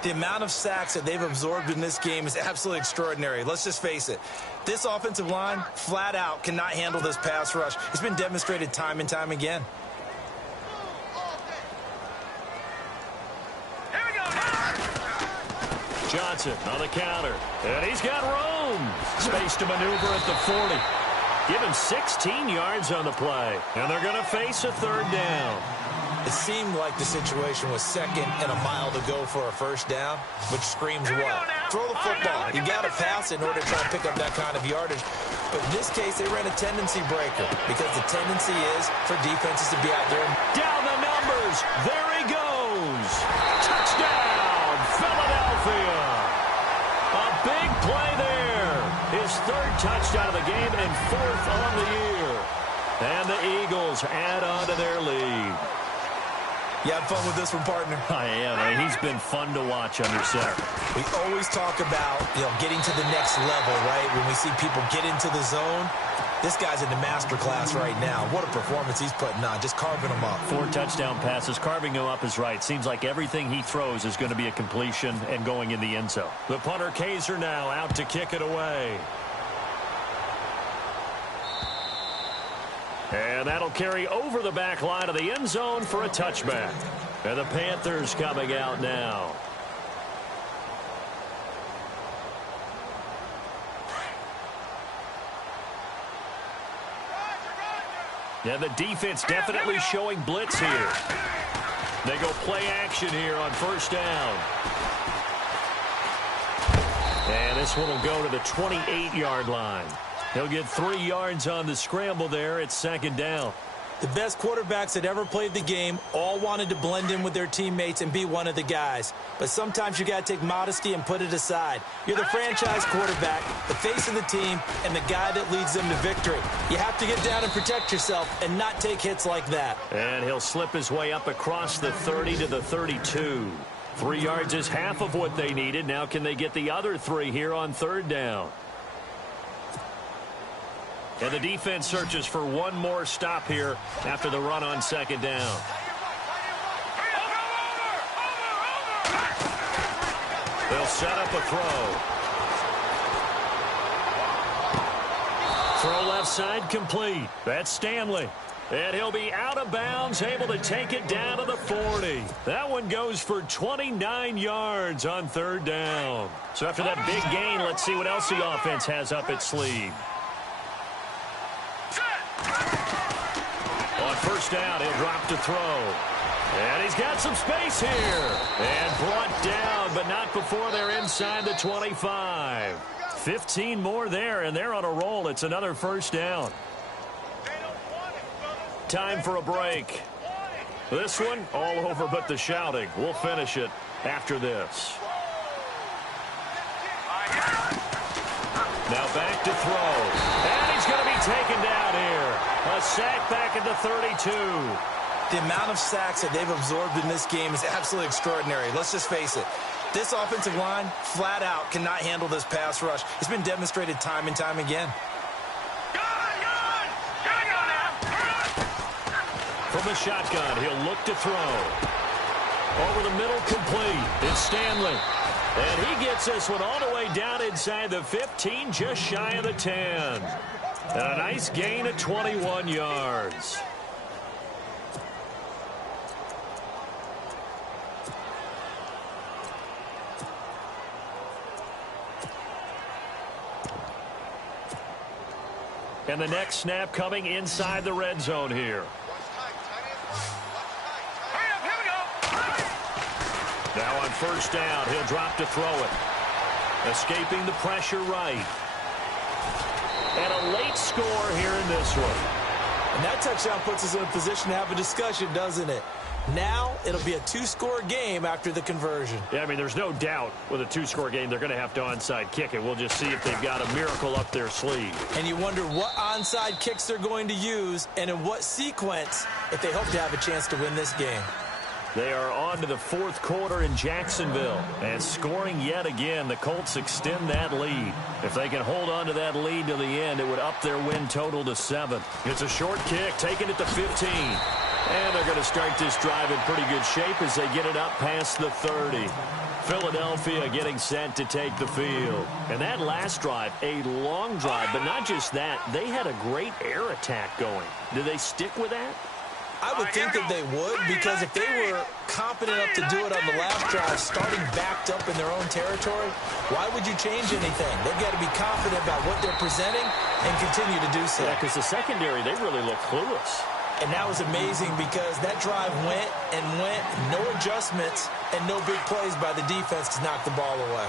The amount of sacks that they've absorbed in this game is absolutely extraordinary. Let's just face it. This offensive line, flat out, cannot handle this pass rush. It's been demonstrated time and time again. Here we go. Johnson on the counter. And he's got room. Space to maneuver at the 40. Give him 16 yards on the play. And they're going to face a third down. It seemed like the situation was second and a mile to go for a first down, which screams what? Throw the football. You got to pass in order to try to pick up that kind of yardage. But in this case, they ran a tendency breaker because the tendency is for defenses to be out there. Down the numbers. There he goes. Touchdown, Philadelphia. A big play there. His 3rd touchdown of the game and 4th on the year. And the Eagles add on to their lead. You have fun with this one, partner? I am. I mean, he's been fun to watch under center. We always talk about, getting to the next level, right? When we see people get into the zone, this guy's in the master class right now. What a performance he's putting on, just carving them up. 4 touchdown passes. Carving him up is right. Seems like everything he throws is going to be a completion and going in the end zone. The punter, Kaiser, now out to kick it away. And that'll carry over the back line of the end zone for a touchback. And the Panthers coming out now. And the defense definitely showing blitz here. They go play action here on first down. And this one will go to the 28-yard line. He'll get 3 yards on the scramble there. It's second down. The best quarterbacks that ever played the game all wanted to blend in with their teammates and be one of the guys. But sometimes you got to take modesty and put it aside. You're the franchise quarterback, the face of the team, and the guy that leads them to victory. You have to get down and protect yourself and not take hits like that. And he'll slip his way up across the 30 to the 32. 3 yards is half of what they needed. Now can they get the other 3 here on third down? And the defense searches for one more stop here after the run on second down. They'll set up a throw. Throw left side complete. That's Stanley. And he'll be out of bounds, able to take it down to the 40. That one goes for 29 yards on third down. So after that big gain, let's see what else the offense has up its sleeve. On first down, he'll drop to throw. And he's got some space here. And brought down, but not before they're inside the 25. 15 more there, and they're on a roll. It's another first down. Time for a break. This one, all over but the shouting. We'll finish it after this. Now back to throw. And he's going to be taken down here. A sack back at the 32. The amount of sacks that they've absorbed in this game is absolutely extraordinary. Let's just face it. This offensive line, flat out, cannot handle this pass rush. It's been demonstrated time and time again. From the shotgun, he'll look to throw. Over the middle, complete. It's Stanley. And he gets this one all the way down inside the 15, just shy of the 10. And a nice gain of 21 yards. And the next snap coming inside the red zone here. Now on first down, he'll drop to throw it. Escaping the pressure right. And a late score here in this one. And that touchdown puts us in a position to have a discussion, doesn't it? Now it'll be a 2-score game after the conversion. Yeah, I mean, there's no doubt with a 2-score game they're going to have to onside kick it. We'll just see if they've got a miracle up their sleeve. And you wonder what onside kicks they're going to use and in what sequence if they hope to have a chance to win this game. They are on to the fourth quarter in Jacksonville. And scoring yet again, the Colts extend that lead. If they can hold on to that lead to the end, it would up their win total to 7. It's a short kick, taking it to 15. And they're going to start this drive in pretty good shape as they get it up past the 30. Philadelphia getting set to take the field. And that last drive, a long drive, but not just that. They had a great air attack going. Do they stick with that? I would think that they would, because if they were competent enough to do it on the last drive, starting backed up in their own territory, why would you change anything? They've got to be confident about what they're presenting and continue to do so. Yeah, because the secondary, they really look clueless. And that was amazing because that drive went and went, no adjustments, and no big plays by the defense to knock the ball away.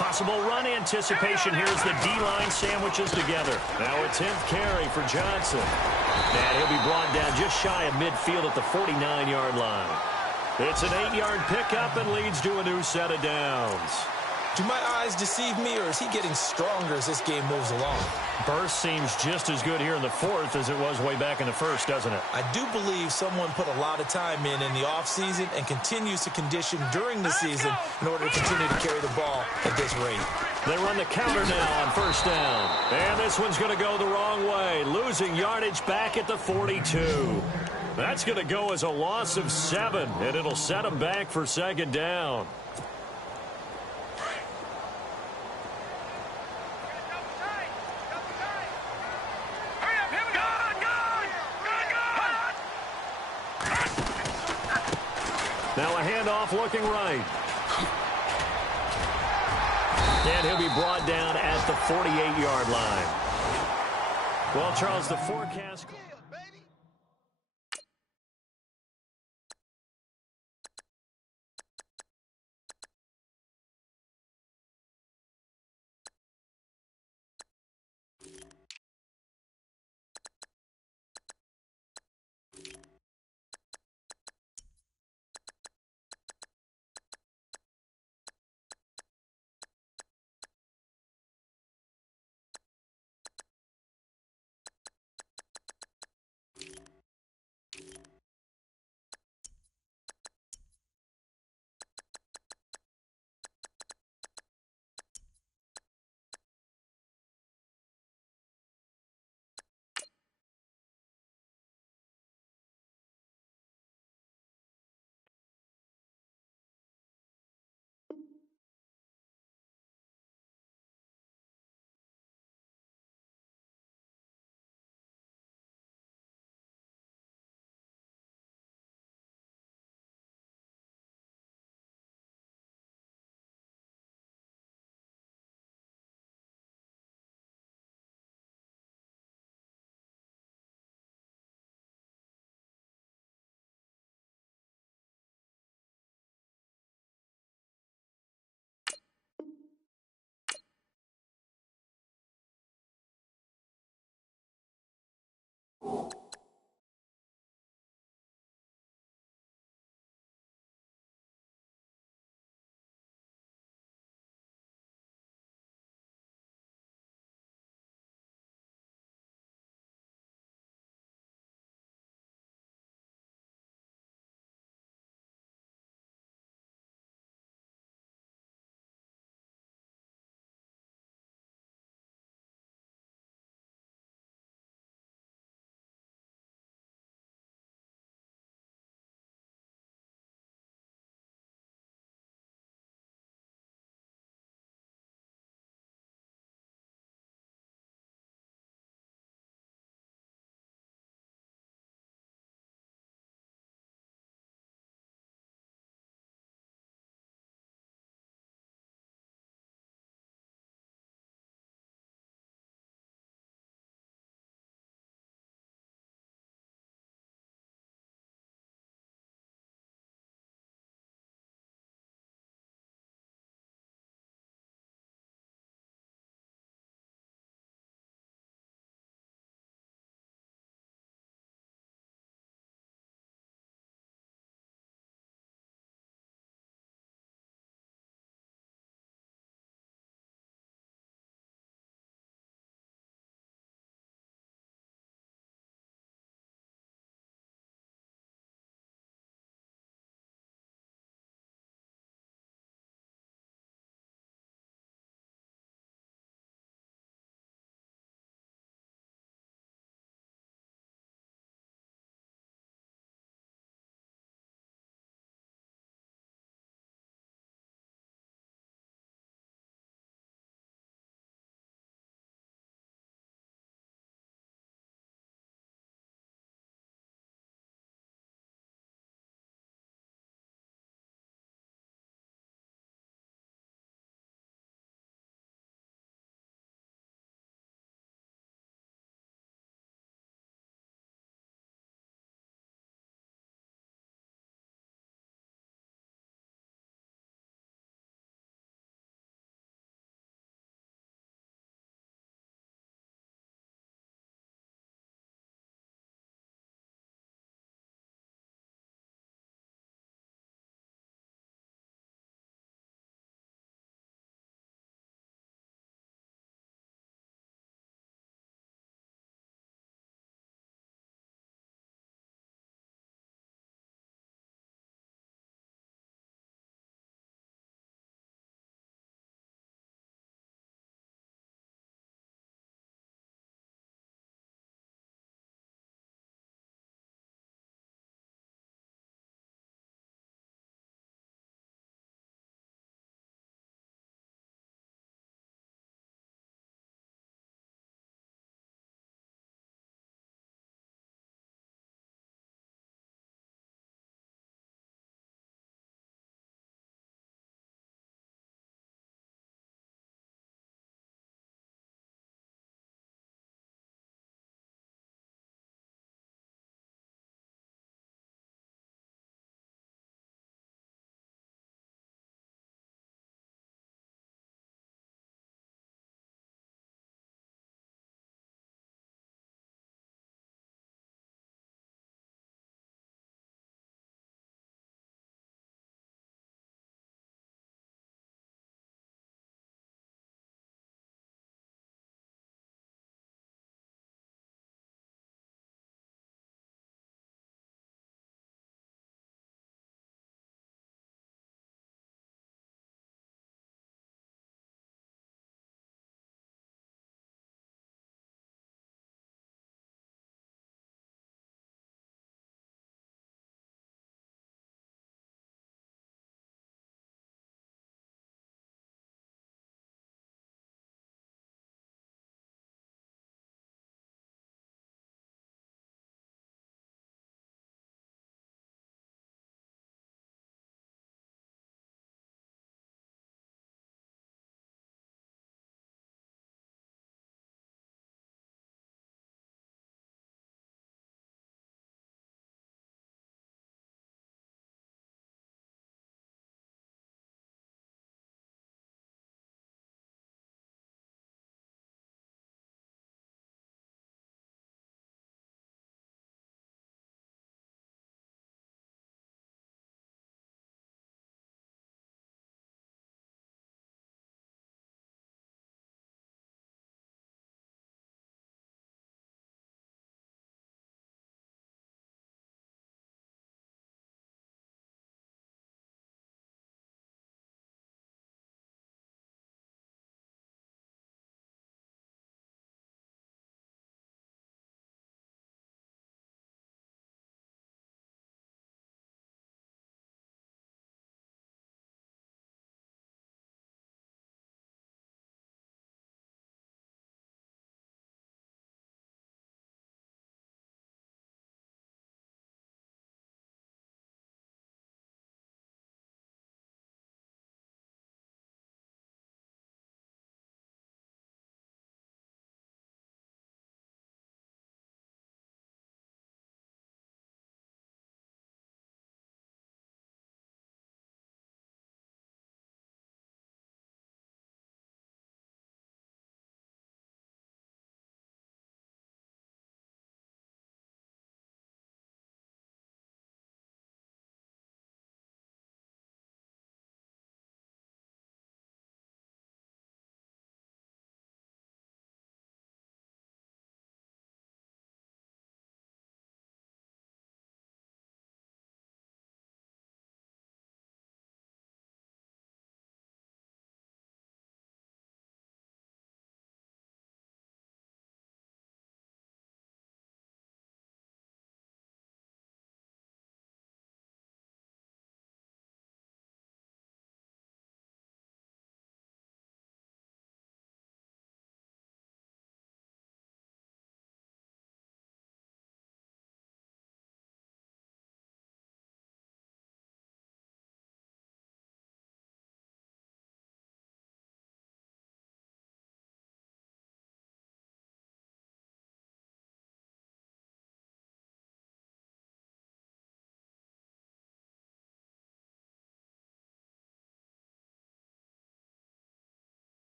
Possible run anticipation. Here's the D-line sandwiches together. Now a 10th carry for Johnson. And he'll be brought down just shy of midfield at the 49-yard line. It's an 8-yard pickup and leads to a new set of downs. Do my eyes deceive me, or is he getting stronger as this game moves along? Burst seems just as good here in the fourth as it was way back in the first, doesn't it? I do believe someone put a lot of time in the offseason and continues to condition during the season in order to continue to carry the ball at this rate. They run the counter now on first down. And this one's going to go the wrong way, losing yardage back at the 42. That's going to go as a loss of 7, and it'll set them back for second down. Now a handoff looking right. And he'll be brought down at the 48-yard line. Well, Charles, the forecast...